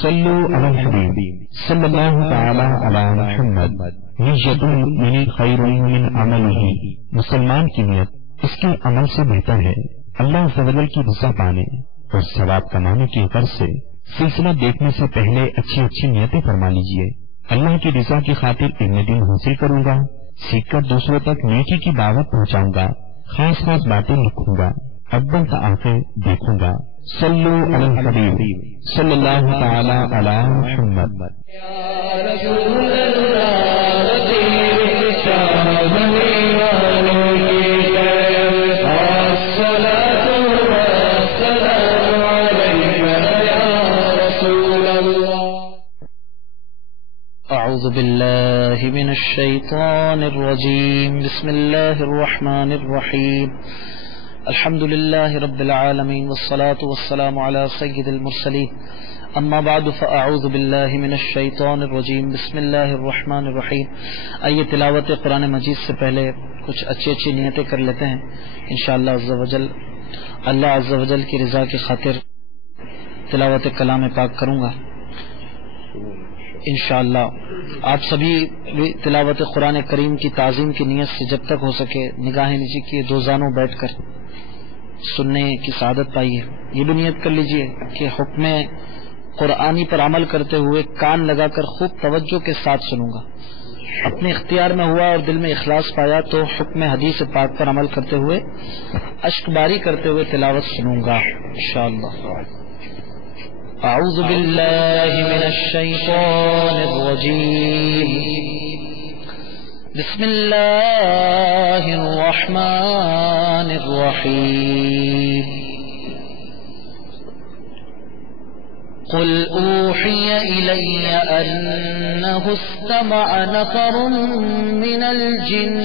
صلو علی الحبیب صلی اللہ تعالی علی محمد نیت المؤمن خیر من عملہ، مسلمان کی نیت اس کے عمل سے بہتر ہے۔ اللہ عز و جل کی رضا پانے اور ثواب کمانے کی غرض سے سلسلہ دیکھنے سے پہلے اچھی اچھی نیتیں فرما لیجیے۔ اللہ کی رضا کی خاطر علم دین حاصل کروں گا، سیکھ کر دوسروں تک نیکی کی دعوت پہنچاؤں گا، خاص خاص باتیں لکھوں گا، اول تا آخر دیکھوں گا۔ صلو علی الحبیب صلی اللہ تعالی علی محمد۔ اعوذ باللہ من الشیطان الرجیم، بسم اللہ الرحمن الرحیم، الحمد للہ رب العالمین والصلاة والسلام علی سید المرسلین، اما بعد فاعوذ باللہ من الشیطان الرجیم، بسم اللہ الرحمن الرحیم۔ آئیے تلاوت قرآن مجید سے پہلے کچھ اچھی نیتیں کر لیتے ہیں۔ انشاءاللہ اللہ عز و جل کی رضا کی خاطر تلاوت کلام پاک کروں گا انشاءاللہ۔ آپ سبھی تلاوت قرآن کریم کی تعظیم کی نیت سے جب تک ہو سکے نگاہیں نیچے کیے دو زانوں بیٹھ کر سننے کی سعادت پائیے۔ یہ بھی نیت کر لیجئے کہ حکم قرآنی پر عمل کرتے ہوئے کان لگا کر خوب توجہ کے ساتھ سنوں گا۔ اپنے اختیار میں ہوا اور دل میں اخلاص پایا تو حکم حدیث پاک پر عمل کرتے ہوئے اشک باری کرتے ہوئے تلاوت سنوں گا انشاءاللہ۔ اعوذ باللہ من الشیطان الرجیم، بسم اللہ الرحمن الرحیم، قل اوحی الی انہ استمع نفر من الجن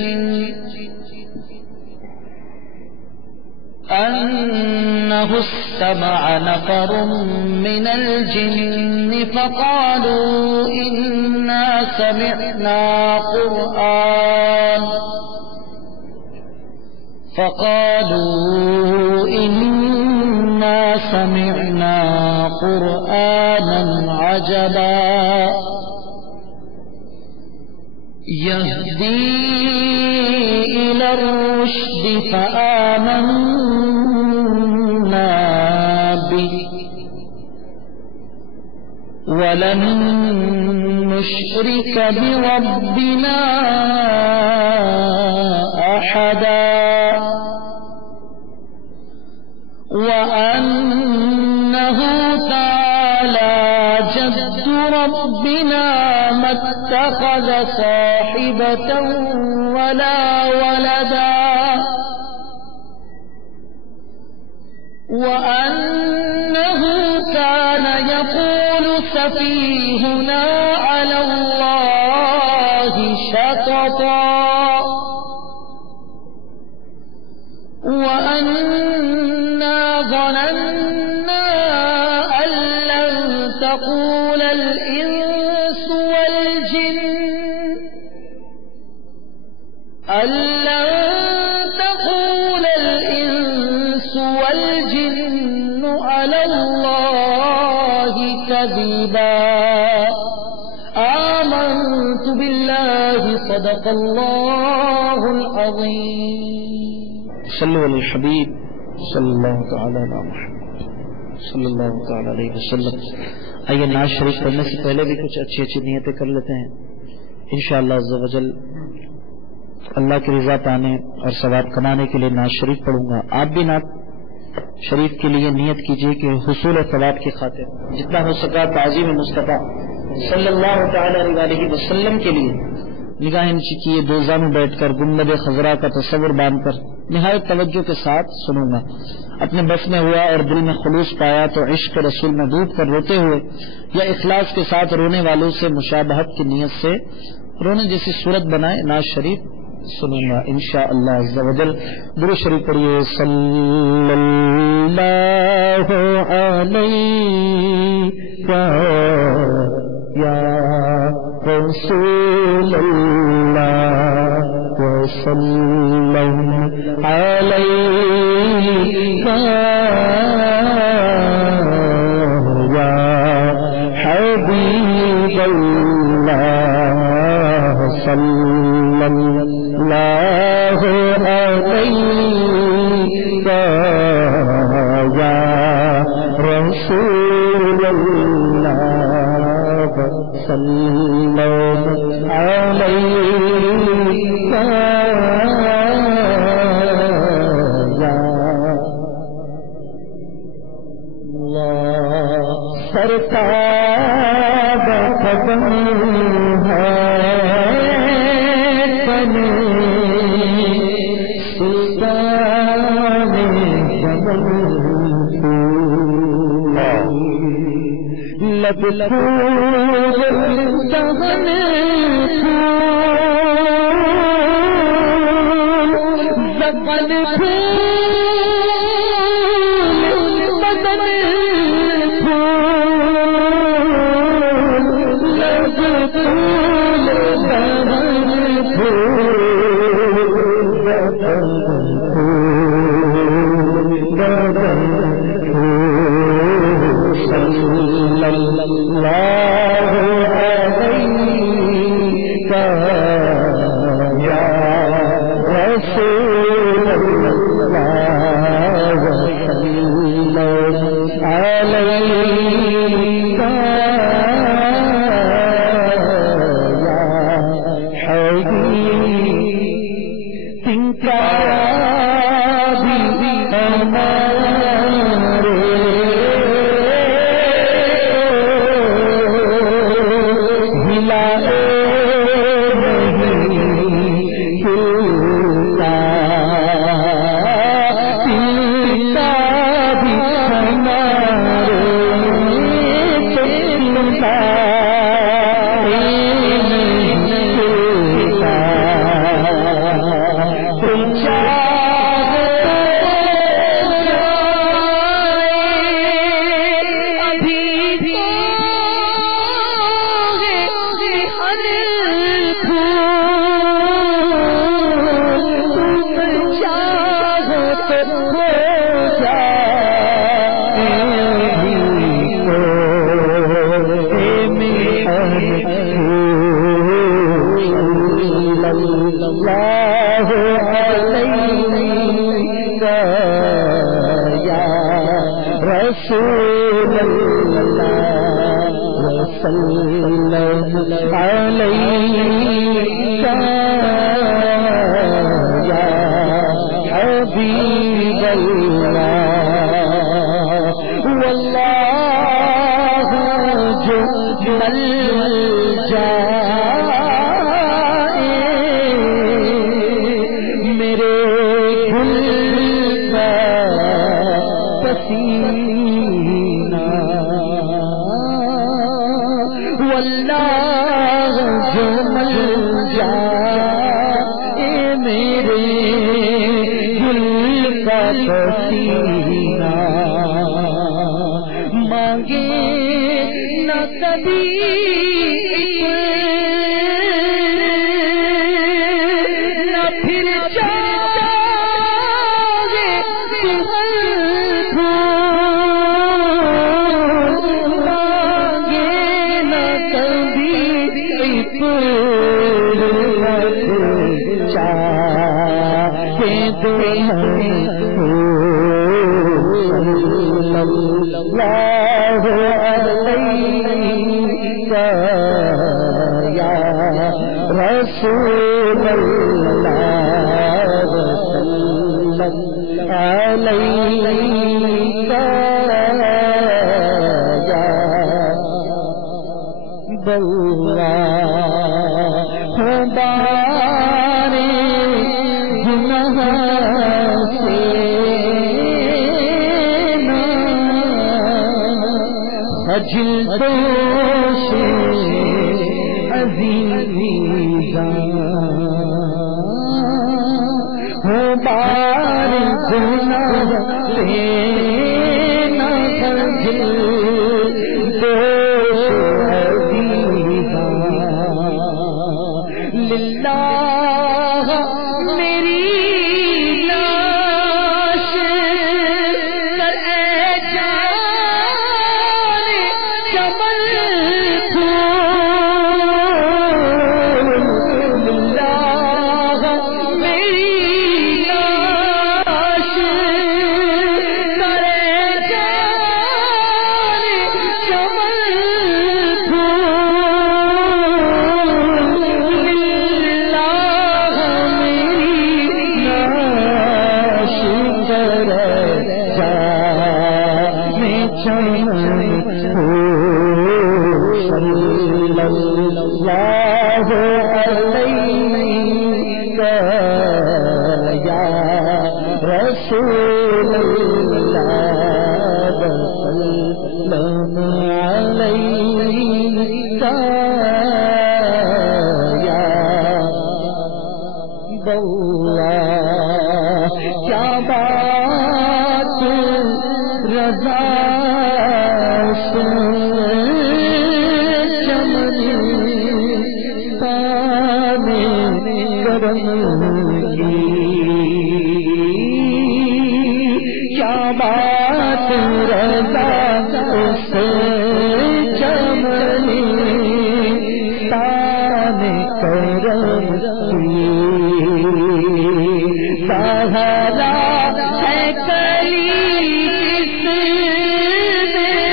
فقالوا إنا سمعنا قرآنا عجبا يهدي إلى الرشد فآمنا به ولن نشرك بربنا أحدا وأنه تعالى جد ربنا ما اتخذ صاحبة ولا ولدا وأنه كان يقول سفيهنا على الله شططا وأنا ظننا أن لن تقول الإنس والجن على الله كذبا آمنت بالله صدق الله العظيم۔ صلو علی الحبیب صلی اللہ تعالی علی محمد صلی اللہ تعالی علیہ وسلم۔ آئیے نعت شریف پڑھنے سے پہلے بھی کچھ اچھی نیتیں کر لیتے ہیں انشاءاللہ عز و جل۔ اللہ کی رضا پانے اور ثواب کمانے کے لیے نعت شریف پڑھوں گا۔ آپ بھی نعت شریف کے لیے نیت کیجیے کہ حصول ثواب کی خاطر جتنا ہو سکا تعظیم مصطفیٰ صلی اللہ تعالی علیہ وسلم کے لیے نگاہیں نیچی کیے دو زانوں بیٹھ کر گنبد خضرا کا تصور باندھ کر نہایت توجہ کے ساتھ سنوں گا۔ اپنے بس میں ہوا اور دل میں خلوص پایا تو عشق رسول میں ڈوب کر روتے ہوئے یا اخلاص کے ساتھ رونے والوں سے مشابہت کی نیت سے رونے جیسی صورت بنائے نعت شریف سنوں گا انشاءاللہ عز و جل۔ درود شریف پڑھیے صلی اللہ علیہ یا رسول اللہ وسلم علیہ یا اللہ صلی اللہ علیہ یا رسول اللہ صلی اللہ علیہ سرکار قدم ہے بنے سلطان جبل لب پھول دہن زبان پھول بدن چمن کا یا اللہ کیا بات رضا سے چمنی پانے کرم کی کیا بات رضا سے چمنی پانے کرم کی سہارا ہے کلی جس میں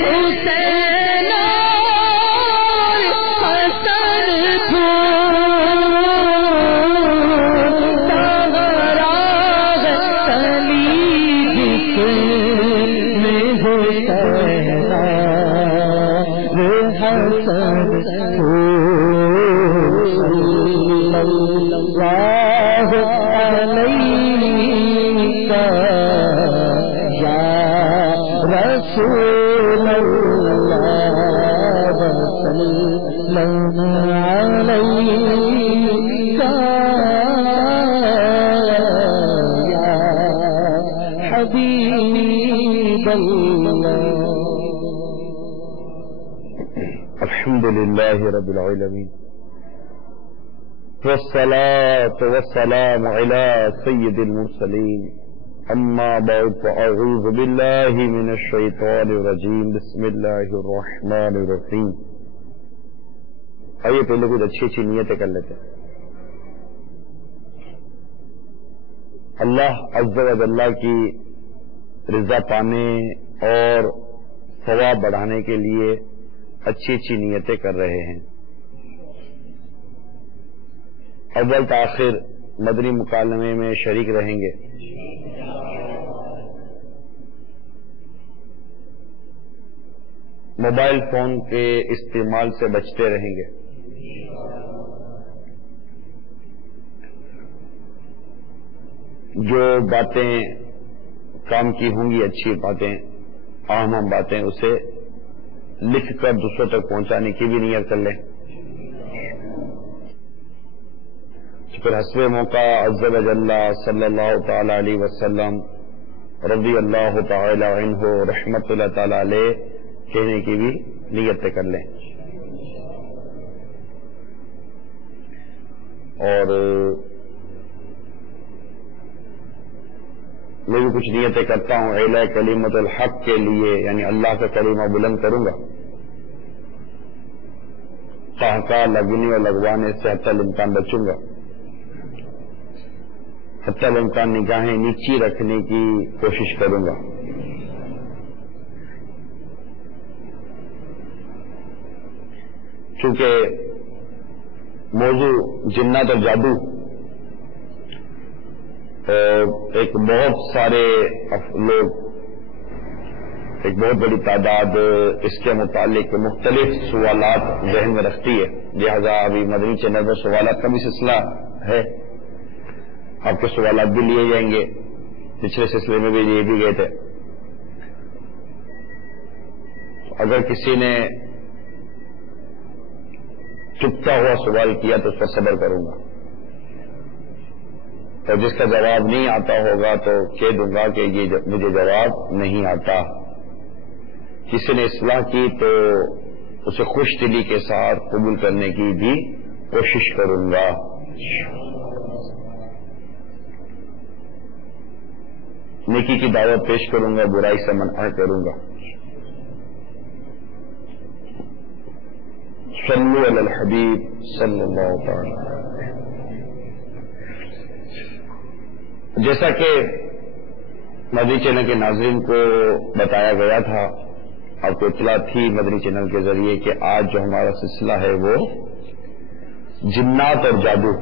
حسین اور حسن تھا سہارا ہے کلی جس میں حسین اور حسن رسول اللہ وسلم علیک یا حبیب اللہ. الحمد لله رب العالمين والصلاة والسلام على سيد المرسلين أما بعد فأعوذ بالله من الشيطان الرجيم بسم الله الرحمن الرحيم. آئیے پہلے کچھ اچھی اچھی نیتیں کر لیتے ہیں. اللہ عز و جل کی رضا پانے اور ثواب بڑھانے کے لیے اچھی اچھی نیتیں کر رہے ہیں. اول تاخیر مدنی مکالمے میں شریک رہیں گے. موبائل فون کے استعمال سے بچتے رہیں گے. جو باتیں کام کی ہوں گی اچھی باتیں اہم باتیں اسے لکھ کر دوسروں تک پہنچانے کی بھی نیت کر لیں. پھر حسب موقع عز و جل صلی اللہ تعالی علیہ وسلم رضی اللہ تعالی عنہ رحمت اللہ تعالی علیہ کہنے کی بھی نیت کر لیں. اور میں بھی کچھ نیتیں کرتا ہوں اعلی کلمت الحق کے لیے، یعنی اللہ کا کلمہ بلند کروں گا. قہقہ لگنے اور لگوانے سے حتی الامکان بچوں گا. حتی الامکان نگاہیں نیچی رکھنے کی کوشش کروں گا. چونکہ موضوع جنات اور جادو ایک بہت سارے لوگ، ایک بہت بڑی تعداد اس کے متعلق مختلف سوالات ذہن میں رکھتی ہے. لہذا ابھی مدنی چینل پر سوالات کا بھی سلسلہ ہے. آپ کے سوالات بھی لیے جائیں گے. پچھلے سلسلے میں بھی لیے بھی گئے تھے. اگر کسی نے چپتا ہوا سوال کیا تو اس پر صبر کروں گا، اور جس کا جواب نہیں آتا ہوگا تو کہہ دوں گا کہ یہ مجھے جواب نہیں آتا. کسی نے اصلاح کی تو اسے خوش دلی کے ساتھ قبول کرنے کی بھی کوشش کروں گا. نیکی کی دعوت پیش کروں گا، برائی سے منع کروں گا. صلو علی الحبیب صلی اللہ تعالی. جیسا کہ مدنی چینل کے ناظرین کو بتایا گیا تھا، آپ کو اطلاع تھی مدنی چینل کے ذریعے کہ آج جو ہمارا سلسلہ ہے وہ جنات اور جادو،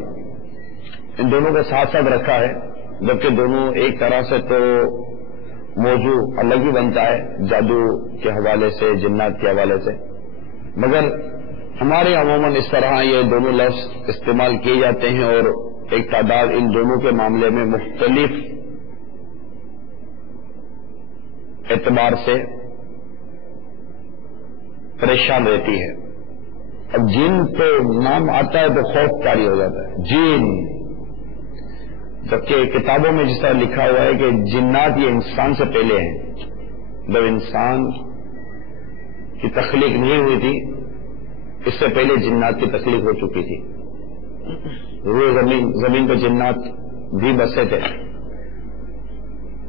ان دونوں کو ساتھ ساتھ رکھا ہے، جبکہ دونوں ایک طرح سے تو موضوع الگ ہی بنتا ہے، جادو کے حوالے سے، جنات کے حوالے سے، مگر ہمارے عموماً اس طرح یہ دونوں لفظ استعمال کیے جاتے ہیں اور ایک تعداد ان دونوں کے معاملے میں مختلف اعتبار سے پریشان رہتی ہے. اب جن تو نام آتا ہے تو خوف طاری ہو جاتا ہے جن، جبکہ کتابوں میں جس طرح لکھا ہوا ہے کہ جنات یہ انسان سے پہلے ہیں، جب انسان کی تخلیق نہیں ہوئی تھی اس سے پہلے جنات کی تخلیق ہو چکی تھی. روئے زمین پہ جنات بھی بسے تھے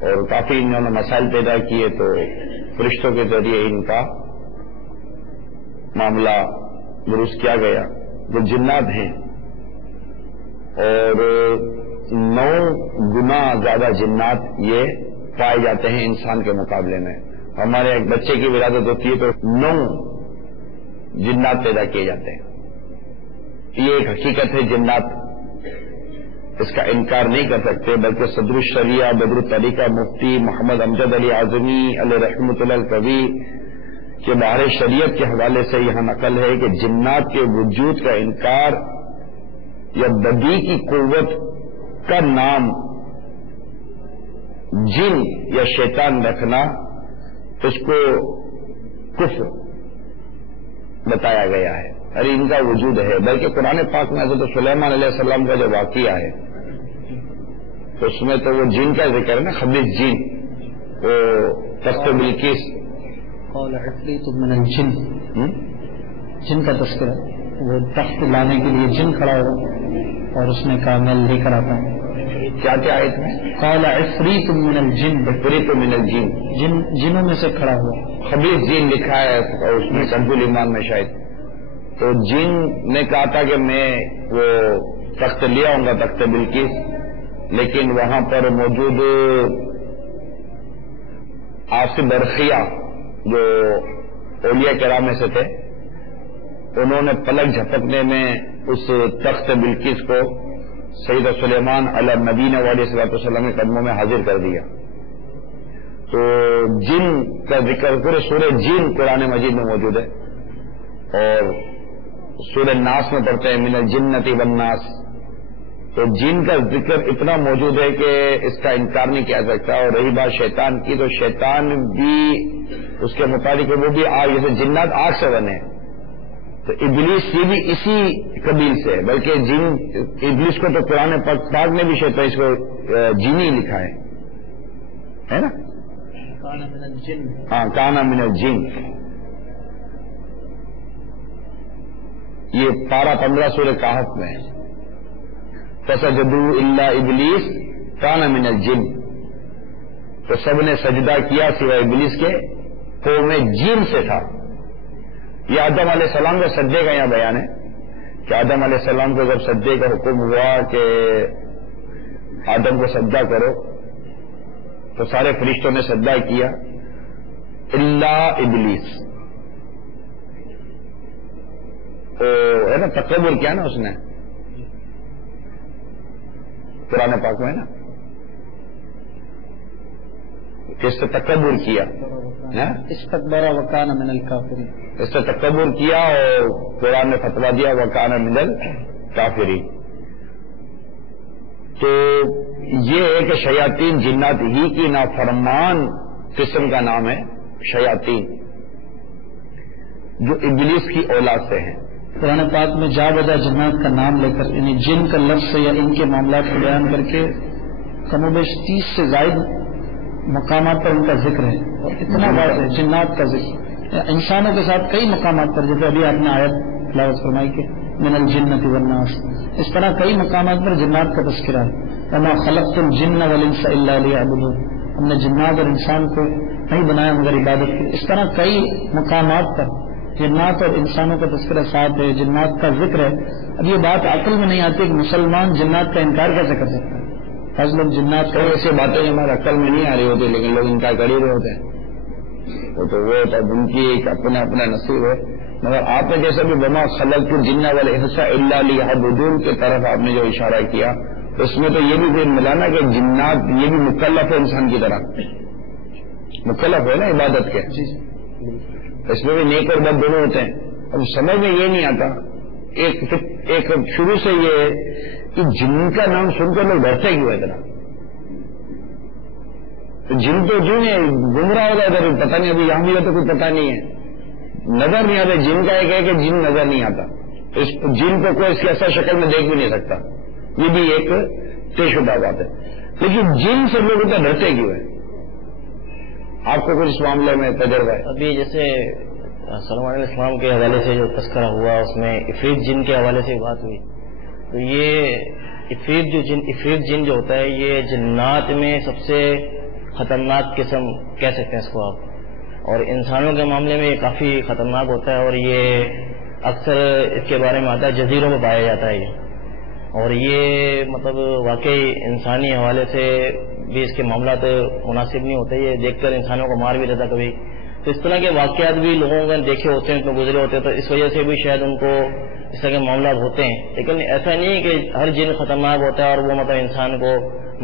اور کافی انہوں نے مسائل پیدا کیے، تو فرشتوں کے ذریعے ان کا معاملہ درست کیا گیا. جو جنات ہیں اور 9 گنا زیادہ جنات یہ پائے جاتے ہیں انسان کے مقابلے میں. ہمارے ایک بچے کی ولادت ہوتی ہے تو 9 جنات پیدا کیے جاتے ہیں. یہ ایک حقیقت ہے، جنات اس کا انکار نہیں کر سکتے، بلکہ صدر الشریعہ بدر الطریقہ مفتی محمد امجد علی اعظمی علیہ رحمۃ اللہ القوی کے بحر شریعت کے حوالے سے یہاں نقل ہے کہ جنات کے وجود کا انکار یا بدی کی قوت کا نام جن یا شیطان رکھنا اس کو کفر بتایا گیا ہے. ارے ان کا وجود ہے، بلکہ قرآن پاک میں حضرت سلیمان علیہ السلام کا جو واقعہ ہے تو اس میں تو وہ جن کا ذکر ہے نا، خبیث جن، وہ تخت بلقیس قال عفریت من الجن، جن کا تذکرہ، وہ تخت لانے کے لیے جن کھڑا ہوا اور اس نے کہا میں لے کر آتا ہوں. کیا کیا آیت میں قال عفریت من الجن، عفریت من الجن، جنوں میں سے کھڑا ہوا. خبیث جن لکھا ہے اور اس میں کنز الایمان میں شاید. تو جن نے کہا تھا کہ میں وہ تخت لے آؤں گا، تخت بلقیس، لیکن وہاں پر موجود آصف برخیہ جو اولیاء کرام میں سے تھے، انہوں نے پلک جھپکنے میں اس تخت بلقیس کو سید سلیمان علی نبینا علیہ الصلوۃ والسلام کے قدموں میں حاضر کر دیا. تو جن کا ذکر پورے سورہ جن قرآن مجید میں موجود ہے اور سورہ ناس میں پڑھتے ہیں من الجنۃ والناس. تو جن کا ذکر اتنا موجود ہے کہ اس کا انکار نہیں کیا سکتا. اور رہی بات شیطان کی، تو شیطان بھی اس کے مطابق وہ بھی آگ، جیسے جنات آگ سے بنے، تو ابلیس یہ بھی اسی قبیل سے، بلکہ جن ابلیس کو تو قرآن پاک میں بھی شیطان اس کو جینی لکھا ہے نا، ہاں کانا من الجن. یہ پارہ 15 سورہ کہف میں فسجدوا الا ابلیس کانا من الجن، تو سب نے سجدہ کیا سوائے ابلیس کے، قوم جن سے تھا. یہ آدم علیہ السلام کے سجدے کا یہاں بیان ہے کہ آدم علیہ السلام کو جب سجدے کا حکم ہوا کہ آدم کو سجدہ کرو تو سارے فرشتوں نے سجدہ کیا الا ابلیس. تو ہے نا تکبر کیا نا اس نے، قرآن پاک میں ہے نا، اس سے تکبر کیا، استکبر وکان من الکافرین، اس سے تکبر کیا اور قرآن نے فتویٰ دیا وکان من الکافرین. تو یہ ہے کہ شیاطین جنات ہی کی نافرمان قسم کا نام ہے شیاطین، جو ابلیس کی اولاد سے ہیں. قرآن پاک میں جا بجا جنات کا نام لے کر، یعنی جن کا لفظ یا ان کے معاملات کو بیان کر کے کم و بیش 30 سے زائد مقامات پر ان کا ذکر ہے. اور اتنا واضح ہے جنات کا ذکر انسانوں کے ساتھ کئی مقامات پر، جیسے ابھی آپ نے آیت تلاوت فرمائی کہ من الجنۃ والناس، اس طرح کئی مقامات پر جنات کا تذکرہ ہے. وما خلقت الجن والانس الا لیعبدون، ہم نے جنات اور انسان کو نہیں بنایا مگر عبادت کی. اس طرح کئی مقامات پر جنات اور انسانوں کا تذکرہ ساتھ ہے، جنات کا ذکر ہے. اب یہ بات عقل میں نہیں آتی کہ مسلمان جنات کا انکار کیسے کر سکتا ہے. بعض لوگ جنات کا ایسی باتیں ہمارے عقل میں نہیں آ رہی ہوتی، لیکن لوگ انکار کر ہی رہے ہوتے ہیں. تو وہ ان کی ایک اپنا اپنا نصیب ہے. مگر آپ نے جیسے بھی وما خلقت الجن والانس الا لیعبدون کی طرف آپ نے جو اشارہ کیا، اس میں تو یہ بھی پھر ملا نا کہ جنات یہ بھی مکلف ہے انسان کی طرح، مکلف ہے نا عبادت کے. اس میں بھی نیک اور بد دونوں ہوتے ہیں. اب سمجھ میں یہ نہیں آتا، ایک شروع سے یہ ہے کہ جن کا نام سن کر لوگ ڈرتے کیوں اتنا. جن تو جو ہے گمراہ ہو جائے، پتہ نہیں ابھی یہاں بھی ہے تو کوئی پتہ نہیں ہے. نظر نہیں آتے. جن کا ایک ہے کہ جن نظر نہیں آتا, اس جن کو کوئی اس کی اصل شکل میں دیکھ بھی نہیں سکتا, یہ بھی ایک طے شدہ بات ہے. لیکن جن سے لوگ اتنا ڈرتے کیوں ہیں؟ آپ کو کچھ اس معاملے میں تجربہ ہے؟ ابھی جیسے سلمان علیہ السلام کے حوالے سے جو تذکرہ ہوا اس میں عفریت جن کے حوالے سے بات ہوئی, تو یہ عفریت جن جو ہوتا ہے یہ جنات میں سب سے خطرناک قسم کہہ سکتے ہیں اس کو آپ, اور انسانوں کے معاملے میں یہ کافی خطرناک ہوتا ہے, اور یہ اکثر اس کے بارے میں آتا ہے جزیروں میں پایا جاتا ہے یہ, اور یہ مطلب واقعی انسانی حوالے سے بھی اس کے معاملات مناسب نہیں ہوتے, یہ دیکھ کر انسانوں کو مار بھی دیتا کبھی. تو اس طرح کے واقعات بھی لوگوں نے دیکھے ہوتے ہیں, گزرے ہوتے ہیں, تو اس وجہ سے بھی شاید ان کو اس طرح کے معاملات ہوتے ہیں. لیکن ایسا نہیں ہے کہ ہر جن خطرناک ہوتا ہے اور وہ مطلب انسان کو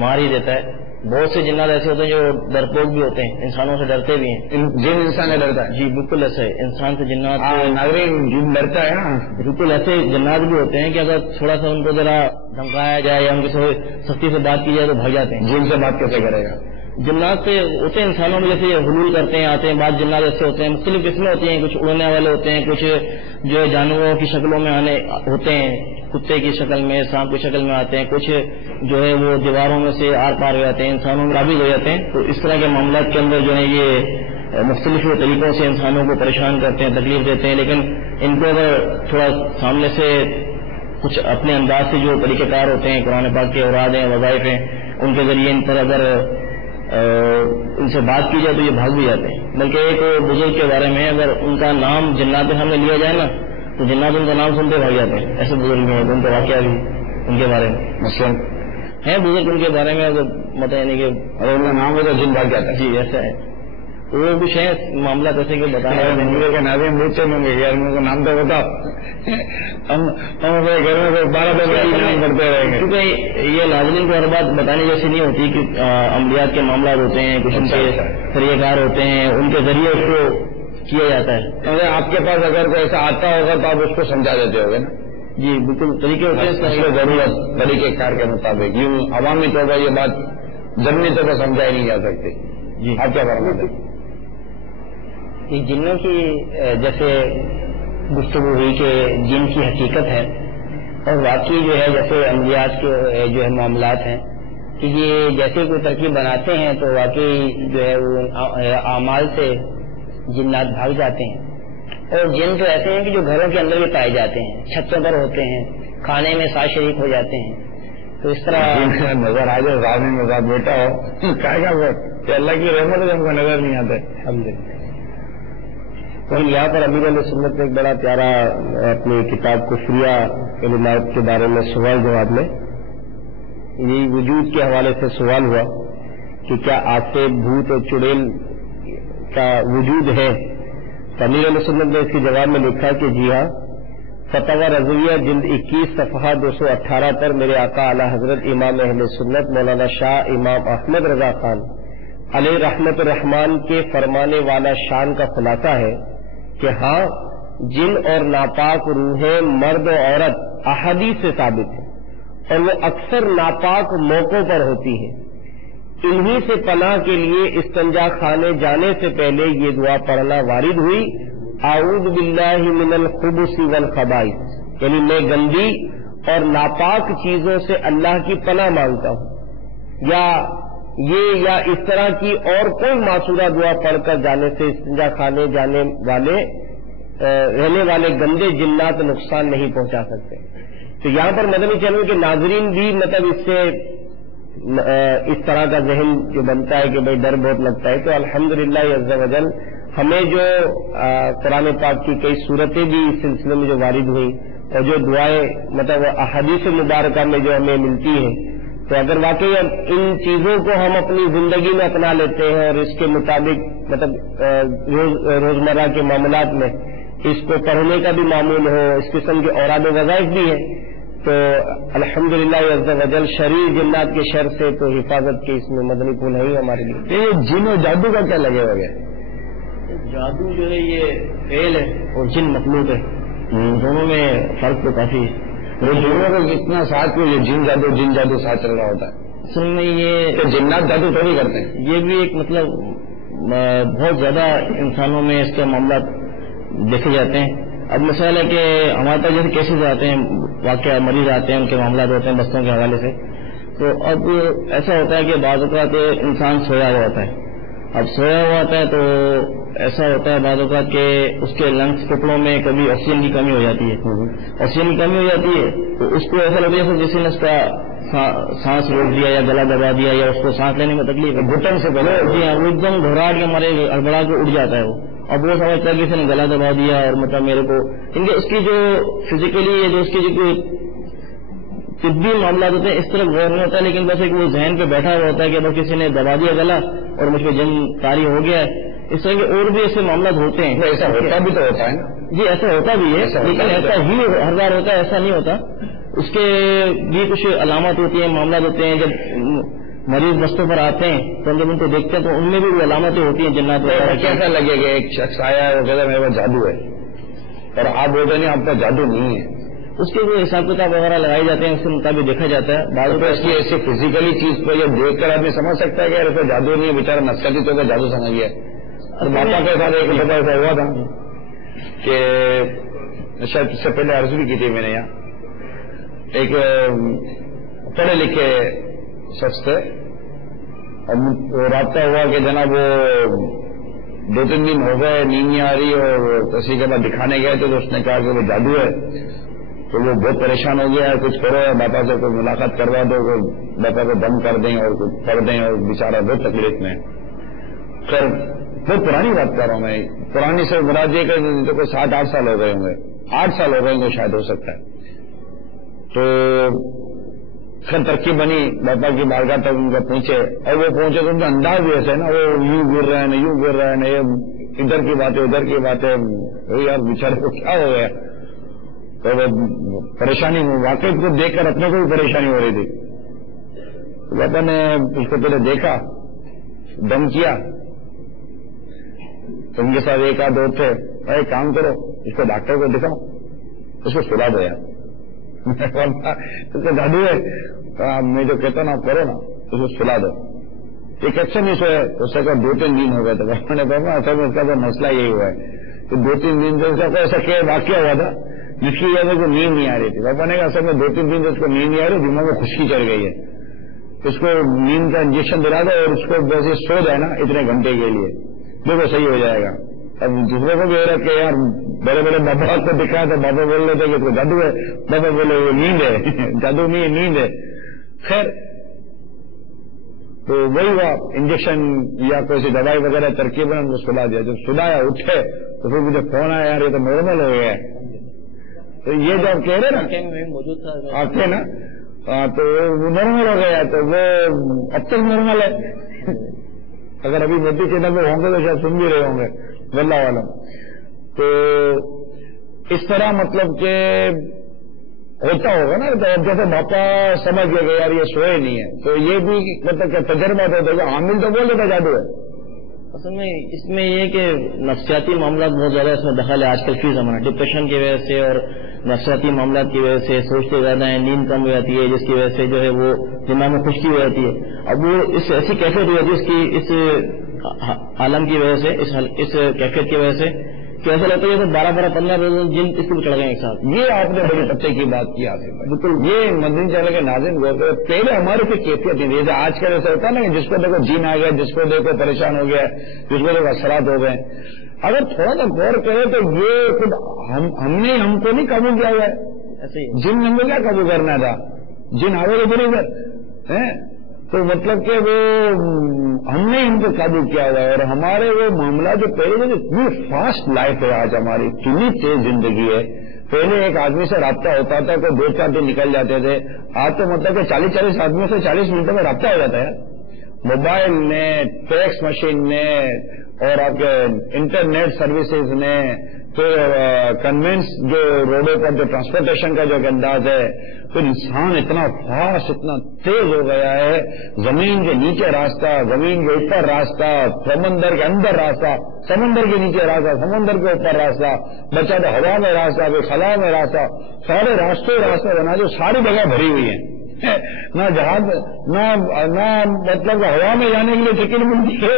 مار ہی دیتا ہے. بہت سے جنات ایسے ہوتے ہیں جو ڈرپوک بھی ہوتے ہیں, انسانوں سے ڈرتے بھی ہیں. جن انسان سے ڈرتا ہے؟ جی بالکل ایسے انسان سے جنات ناظرین جن ڈرتا ہے نا, بالکل ایسے جنات بھی ہوتے ہیں کہ اگر تھوڑا سا ان کو ذرا دھمکایا جائے یا ان کی سختی سے بات کی جائے تو بھاگ جاتے ہیں. جن سے بات کیسے کرے گا؟ جنات سے ہوتے ہیں انسانوں میں جیسے حلول کرتے ہیں, آتے ہیں. بعض جنات ایسے ہوتے ہیں, مختلف قسمیں ہوتی ہیں, کچھ اڑنے والے ہوتے ہیں, کچھ جو جانوروں کی شکلوں میں آنے ہوتے ہیں, کتے کی شکل میں, سانپ کی شکل میں آتے ہیں, کچھ جو ہے وہ دیواروں میں سے آر پار ہو جاتے ہیں, انسانوں میں قابل ہو جاتے ہیں. تو اس طرح کے معاملات کے اندر جو ہے یہ مختلف طریقوں سے انسانوں کو پریشان کرتے ہیں, تکلیف دیتے ہیں. لیکن ان کو اگر تھوڑا سامنے سے کچھ اپنے انداز سے جو طریقہ کار ہوتے ہیں, قرآن پاک کے اوراد ہیں, وظائف ہیں, ان کے ذریعے ان پر اگر ان سے بات کی جائے تو یہ بھاگ بھی جاتے ہیں. بلکہ ایک بزرگ کے بارے میں اگر ان کا نام جنات کے سامنے لیا جائے نا تو جنات ان کا نام سنتے بھاگ جاتے ہیں. ایسے بزرگ ہیں, ان کا واقعہ بھی ان کے بارے میں مثلاً ہے بزرگ ان کے بارے میں مطلب یعنی کہ اگر ان کا نام ہو تو جن بھاگ جاتا ہے. جی ایسا ہے. وہ کچھ ہیں معاملات ایسے کہ بتانا کے ناظرین مجھ سے ہوں گے یار ان کو نام تو بتاؤ, ہم اپنے گھر میں 12 نام پڑھتے رہیں گے. کیونکہ یہ ناظرین کو ہر بات بتانے جیسی نہیں ہوتی کہ عملیات کے معاملات ہوتے ہیں, کچھ ان کے طریقہ کار ہوتے ہیں, ان کے ذریعے اس کو کیا جاتا ہے. اگر آپ کے پاس اگر کوئی ایسا آتا ہوگا تو آپ اس کو سمجھا دیتے ہوگے نا؟ جی بالکل طریقے ہوتے ہیں, اس کی ضرورت طریقہ کار کے مطابق. یوں عوامی طور پر یہ بات ضمنی طور پر سمجھائی نہیں جا سکتی. جی آپ کیا فرماتے ہیں؟ جنوں کی جیسے گفتگو ہوئی کہ جن کی حقیقت ہے, اور واقعی جو ہے جیسے عملیات کے جو ہے معاملات ہیں کہ یہ جیسے کوئی ترکیب بناتے ہیں تو واقعی جو ہے وہ اعمال سے جنات بھاگ جاتے ہیں. اور جن تو ایسے ہیں کہ جو گھروں کے اندر بھی پائے جاتے ہیں, چھتوں پر ہوتے ہیں, کھانے میں ساتھ شریک ہو جاتے ہیں. تو اس طرح نظر آ جائے رات میں ساتھ بیٹا ہو کہے گا وہ کہ اللہ کی رحمت ہے, ہم کو نظر نہیں آتا. تو یہاں پر امیر علیہ سنت نے ایک بڑا پیارا اپنی کتاب کفریہ کلمات کے بارے میں سوال جواب میں یہ وجود کے حوالے سے سوال ہوا کہ کیا آتے بھوت اور چڑیل کا وجود ہے. امیر علیہ سنت نے اس کے جواب میں لکھا کہ جی ہاں, فتاوی رضویہ جلد 21 صفحہ 218 پر میرے آقا اعلی حضرت امام اہل سنت مولانا شاہ امام احمد رضا خان علیہ رحمت الرحمان کے فرمانے والا شان کا خلاصہ ہے کہ ہاں جن اور ناپاک روحیں مرد و عورت احادیث سے ثابت ہیں, اور وہ اکثر ناپاک موقعوں پر ہوتی ہیں. انہی سے پناہ کے لیے استنجا خانے جانے سے پہلے یہ دعا پڑھنا وارد ہوئی, اعوذ باللہ من الخبث والخبائث, یعنی میں گندی اور ناپاک چیزوں سے اللہ کی پناہ مانگتا ہوں. یا اس طرح کی اور کوئی معصورہ دعا پڑھ کر جانے سے استنجا خانے جانے والے رہنے والے گندے جنات نقصان نہیں پہنچا سکتے. تو یہاں پر مدنی چینل کے ناظرین بھی مطلب اس سے اس طرح کا ذہن جو بنتا ہے کہ بھئی ڈر بہت لگتا ہے, تو الحمدللہ عز و جل ہمیں جو قرآن پاک کی کئی صورتیں بھی اس سلسلے میں جو وارد ہوئی اور جو دعائیں مطلب احادیث مبارکہ میں جو ہمیں ملتی ہیں, تو اگر واقعی ان چیزوں کو ہم اپنی زندگی میں اپنا لیتے ہیں اور اس کے مطابق مطلب روزمرہ کے معاملات میں اس کو پڑھنے کا بھی معمول ہو, اس قسم کے اوراد وظائف بھی ہیں, تو الحمدللہ عز و جل شریر جنات کے شر سے تو حفاظت کے اس میں مدنی پھول ہے ہمارے لیے. یہ جن اور جادو کا کیا لگے ہوگا؟ جادو جو ہے یہ فعل ہے اور جن مخلوق ہے, دونوں میں فرق تو کافی ہے. دونوں کو کتنا ساتھ میں یہ جن جادو ساتھ چل رہا ہوتا ہے. اصل میں یہ جنات جادو تھوڑی کرتے ہیں, یہ بھی ایک مطلب بہت زیادہ انسانوں میں اس کے معاملات دیکھے جاتے ہیں. اب مثال ہے کہ ہمارے پاس جیسے کیسز آتے ہیں, واقعہ مریض آتے ہیں, ان کے معاملات ہوتے ہیں بستوں کے حوالے سے, تو اب ایسا ہوتا ہے کہ بعض اوقات انسان سویا ہوا ہوتا ہے. اب سویا ہوا ہوتا ہے تو ایسا ہوتا ہے بعض اوقات کہ اس کے لنگس پھپھڑوں میں کبھی آکسیجن کی کمی ہو جاتی ہے. آکسیجن کی کمی ہو جاتی ہے تو اس کو ایسا لگتا ہے جیسے اس کا سانس روک دیا یا گلا دبا دیا یا اس کو سانس لینے میں تکلیف ہے, گھٹن سے پہلے جی ہاں, وہ ایک دم گھبراہٹ کے ہمارے ہڑبڑا کے اٹھ جاتا ہے وہ. اب وہ سمجھتا ہے کہ اس نے گلا دبا دیا اور مطلب میرے کو ان کے اس کی جو فزیکلی جو اس کی جو طبی معاملات ہوتے ہیں اس طرح غور نہیں ہوتا ہے, لیکن بس ایک وہ ذہن پہ بیٹھا ہوا ہوتا ہے کہ بس کسی نے دبا دیا گلا اور مجھ پہ جنگ طاری ہو گیا ہے. اس طرح کے اور بھی ایسے معاملات ہوتے ہیں. ایسا ہوتا بھی تو ہوتا ہے نا جی, ایسا ہوتا بھی ہے, لیکن ایسا ہی ہر بار ہوتا ہے ایسا نہیں ہوتا. اس کے بھی کچھ علامات ہوتی ہیں, معاملات ہوتے ہیں. جب مریض بستوں پر آتے ہیں تو جب ان کو دیکھتے ہیں تو ان میں بھی وہ علامتیں ہوتی ہیں جنات وغیرہ. کیسا لگے گا ایک شخص آیا ہے وہ کہتا ہے میرے پاس جادو ہے اور آپ بولتے نہیں آپ کا جادو نہیں ہے, اس کے جو حساب کتاب وغیرہ لگائے جاتے ہیں اس کے مطابق دیکھا جاتا ہے. بعض تو اس کی ایسی فزیکلی چیز کو یہ دیکھ کر آدمی سمجھ سکتا ہے کہ ایسا جادو نہیں ہے, بیچارہ نفسیاتی طور پر جادو سمجھ گیا. اور باپا کے ساتھ ایک دفعہ ایسا ہوا تھا کہ شاید اس سے پہلے عرض بھی کی تھی میں نے, یہاں ایک پڑھے لکھے شخص تھے اور رابطہ ہوا کہ جناب وہ 2-3 دن ہو گئے نیند نہیں آ رہی اور کسی کے بعد دکھانے گئے تو اس نے کہا کہ وہ جادو ہے. تو وہ بہت پریشان ہو گیا ہے, کچھ کرو باپا سے کوئی ملاقات کروا دو, باپا کو دم کر دیں اور کچھ کر دیں, اور بیچارہ بہت تکلیف میں. خیر بہت پرانی بات کر رہا ہوں میں, پرانی سے مراد یہ کہ کوئی 7-8 سال ہو گئے ہوں گے, 8 سال ہو گئے ہوں گے شاید, ہو سکتا ہے. تو خیر ترکیب بنی, باپا کی بارگاہ تک ان کا پہنچے, اور وہ پہنچے تو ان کا انداز بھی ایسے نا, وہ یوں گر رہے ہیں نا یوں گر رہے ہیں نا, یہ ادھر کی باتیں ادھر کی باتیں, یار بیچارے کو کیا ہو گیا. تو وہ پریشانی واقعی کو دیکھ کر اپنے کو بھی پریشانی ہو رہی تھی. تو پاپا نے اس کو پہلے دیکھا, دم کیا, تو ان کے ساتھ ایک آدھ اور تھے, ایک کام کرو اس کو ڈاکٹر کو دکھاؤ, اس کو سلا دو یار. اس کا جادو ہے, میں جو کہتا ہوں نا آپ کرو نا, اس کو سلا دو. ایک اچھا نہیں سویا, اس کا 2-3 دن ہو گئے تھے. پاپا نے کہا اصل میں اس کا تو مسئلہ یہی ہوا ہے کہ 2-3 دن سے اس کا ایسا کیا واقعہ ہوا تھا جس کی وجہ سے کو نیند نہیں آ رہی تھی. پاپا نے کہا اصل میں 2-3 دن سے اس کو نیند نہیں آ رہی, دماغ میں خشکی چڑھ گئی ہے, اس کو نیند کا انجیکشن دلا دو اور اس کو ویسے سو جائے نا اتنے گھنٹے کے لیے, دیکھو صحیح ہو جائے گا. اب دوسرے کو بھی ہو رہا کہ یار بڑے بڑے بابا کو دکھایا تو بابا بول رہے تھے کہ اس کو جادو ہے, بابا بولے وہ نیند ہے, جادو نہیں ہے نیند ہے. خیر تو وہی ہوا, انجیکشن یا کوئی سی دوائی وغیرہ ترکیب نے ان کو سلا دیا. جب سلایا اٹھے تو پھر مجھے فون آیا, یار یہ تو نارمل ہو گیا ہے. تو یہ جو آپ کہہ رہے نا آپ کے نا, تو وہ نارمل ہو گیا, تو وہ اب تک نارمل ہے. اگر ابھی مودی چینل میں ہوں گے تو شاید سن بھی رہے ہوں گے واللہ عالم. تو اس طرح مطلب کہ ہوتا ہوگا نا, جیسے باپا سمجھ گئے کہ یار یہ سوئے نہیں ہے, تو یہ بھی مطلب کہ تجربہ ہوتا ہے. عامل تو بول دیتا جادو ہے. اصل میں اس میں یہ کہ نفسیاتی معاملات بہت زیادہ اس میں دخل ہے آج کل کی زمانہ, ڈپریشن کی وجہ سے اور نفسیاتی معاملات کی وجہ سے سوچتے زیادہ ہیں, نیند کم ہو جاتی ہے جس کی وجہ سے جو ہے وہ دماغ میں خشکی ہو جاتی ہے. اب وہ اس ایسی کیفیت ہو جاتی ہے اس کی اس عالم کی وجہ سے, اس کیفیت کی وجہ سے کہ ایسا لگتا ہے کہ 12-15 روز جن اس کو چڑھ گئے ایک ساتھ. یہ آپ نے بڑے پتے کی بات کی آپ نے, بالکل یہ مدنی چینل کے ناظرین غور کریں, پہلے ہمارے سے کیفیت نہیں, جیسے آج کل ایسا ہوتا ہے نا کہ جس کو دیکھو جین آ گیا, جس کو دیکھو پریشان ہو گیا, جس کو دیکھو اثرات ہو گئے. اگر تھوڑا سا غور کریں تو یہ خود ہم نے ہم کو نہیں قابو کیا ہوا ہے, ایسے ہی جن ہم کو کیا قابو کرنا تھا, جن آگے کے بڑے سر, تو مطلب کہ وہ ہم نے ان کو قابو کیا ہوا ہے. اور ہمارے وہ معاملہ جو پہلے اتنی فاسٹ لائف ہے آج ہماری, اتنی تیز زندگی ہے. پہلے ایک آدمی سے رابطہ ہوتا تھا تو 2-4 دن نکل جاتے تھے, آج تو مطلب کہ 40 آدمیوں سے 40 منٹوں میں رابطہ ہو جاتا ہے. موبائل نے, ٹیکس مشین نے, اور آپ کے انٹرنیٹ سروسز نے, تو کنوینس جو روڈوں پر جو ٹرانسپورٹیشن کا جو انداز ہے, تو انسان اتنا فاسٹ اتنا تیز ہو گیا ہے. زمین کے نیچے راستہ, زمین کے اوپر راستہ, سمندر کے اندر راستہ, سمندر کے نیچے راستہ, سمندر کے اوپر راستہ, بچہ تو ہوا میں راستہ, کوئی خلا میں راستہ, سارے راستے بنا جو ساری جگہ بھری ہوئی ہیں. نہ جہاز نہ مطلب ہوا میں جانے کے لیے ٹکٹ ملتی ہے,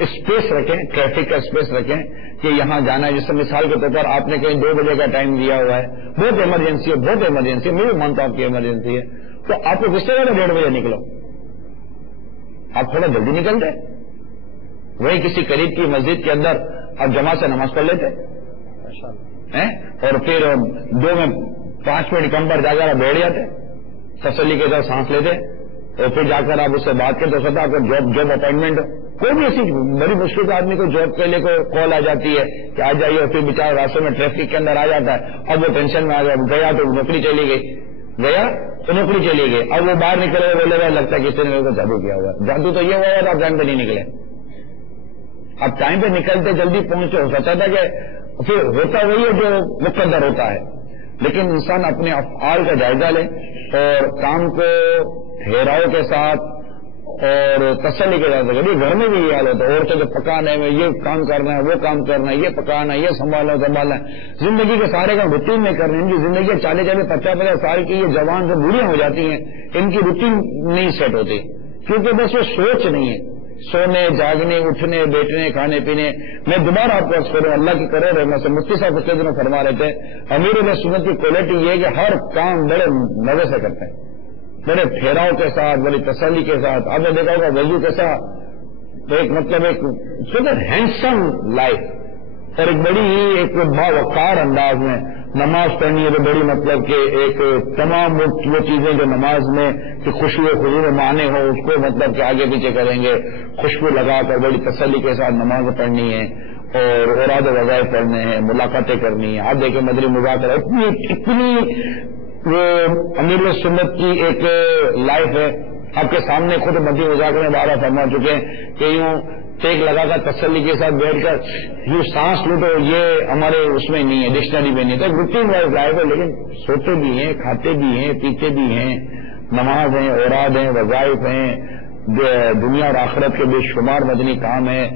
اسپیس رکھیں، ٹریفک کا اسپیس رکھیں کہ یہاں جانا ہے. جیسے مثال کے طور پر آپ نے کہیں 2 بجے کا ٹائم دیا ہوا ہے، بہت ایمرجنسی ہے، بہت ایمرجنسی ہے، میں بھی مانتا ہوں آپ کی ایمرجنسی ہے، تو آپ کو کس طرح 1:30 بجے نکلو؟ آپ تھوڑا جلدی نکلتے، وہی کسی قریب کی مسجد کے اندر آپ جماعت سے نماز پڑھ لیتے اور پھر 2 میں 5 منٹ کم پر جا کر آپ بیٹھ جاتے، تسلی کے ساتھ سانس لیتے اور پھر جا کر آپ اس سے بات کرتے. ہو سکتا ہے آپ کو جاب اپائنٹمنٹ ہو، کوئی بھی ایسی بڑی مشکل سے آدمی کو جاب کے لیے کوئی کال آ جاتی ہے کہ آ جائیے، اور پھر بیچارہ راستے میں ٹریفک کے اندر آ جاتا ہے، اب وہ ٹینشن میں آ گیا تو نوکری چلی گئی، گیا تو نوکری چلی گئی، اب وہ باہر نکلے بولے گا لگتا ہے کسی نے میرے کو جادو کیا ہوا ہے. جادو تو یہ ہوا ہے آپ ٹائم پہ نہیں نکلے. اب ٹائم پہ نکلتے جلدی پہنچتے، ہو سکتا تھا کہ پھر ہوتا وہی ہے جو مقدر ہوتا ہے، لیکن انسان اپنے افعال کا جائزہ لے اور کام کو ٹھہراؤ کے ساتھ اور تسلی کے ساتھ کرے. گھر میں بھی یہ حال ہوتا ہے، عورتوں کے پکانے میں یہ کام کرنا ہے، وہ کام کرنا ہے، یہ پکانا ہے، یہ سنبھالنا ہے، زندگی کے سارے کام روٹین میں کرنے. ان کی زندگی 40 50 سال کی یہ جوان جو بوڑھیاں ہو جاتی ہیں، ان کی روٹین نہیں سیٹ ہوتی کیونکہ بس وہ سوچ نہیں ہے، سونے جاگنے اٹھنے بیٹھنے کھانے پینے. میں دوبارہ آپ کو عرض کروں، اللہ کی کرے رحمت سے مفتی صاحب پچھلے دنوں فرما رہے تھے، امیر علیہ سنت کی کوالٹی یہ ہے کہ ہر کام بڑے مزے سے کرتے ہیں، بڑے ٹھہراؤ کے ساتھ، بڑی تسلی کے ساتھ. آپ نے دیکھا ہوگا وضو کیسا ایک مطلب ایک سندر ہینڈسم لائف اور ایک بڑی ہی ایک باوقار انداز میں نماز پڑھنی ہے. تو بڑی مطلب کہ ایک تمام وہ چیزیں جو نماز میں کہ خوشبو حضور معنی ہو اس کو مطلب کہ آگے پیچھے کریں گے، خوشبو لگا کر بڑی تسلی کے ساتھ نماز پڑھنی ہے اور اوراد وظائف پڑھنے ہیں، ملاقاتیں کرنی ہیں. آپ دیکھیں مدنی مذاکرہ اتنی وہ امیر سنت کی ایک لائف ہے. آپ کے سامنے خود مدنی مذاکرے میں بارہ فرما چکے ہیں کہ یوں ٹیک لگا کر تسلی کے ساتھ بیٹھ کر یوں سانس لوٹو، یہ ہمارے اس میں نہیں ہے، ڈکشنری میں نہیں. تو روٹین وائز لائف ہے، لیکن سوتے بھی ہیں، کھاتے بھی ہیں، پیتے بھی ہیں، نماز ہیں، اوراد ہیں، وظائف ہیں، دنیا اور آخرت کے بے شمار مدنی کام ہیں،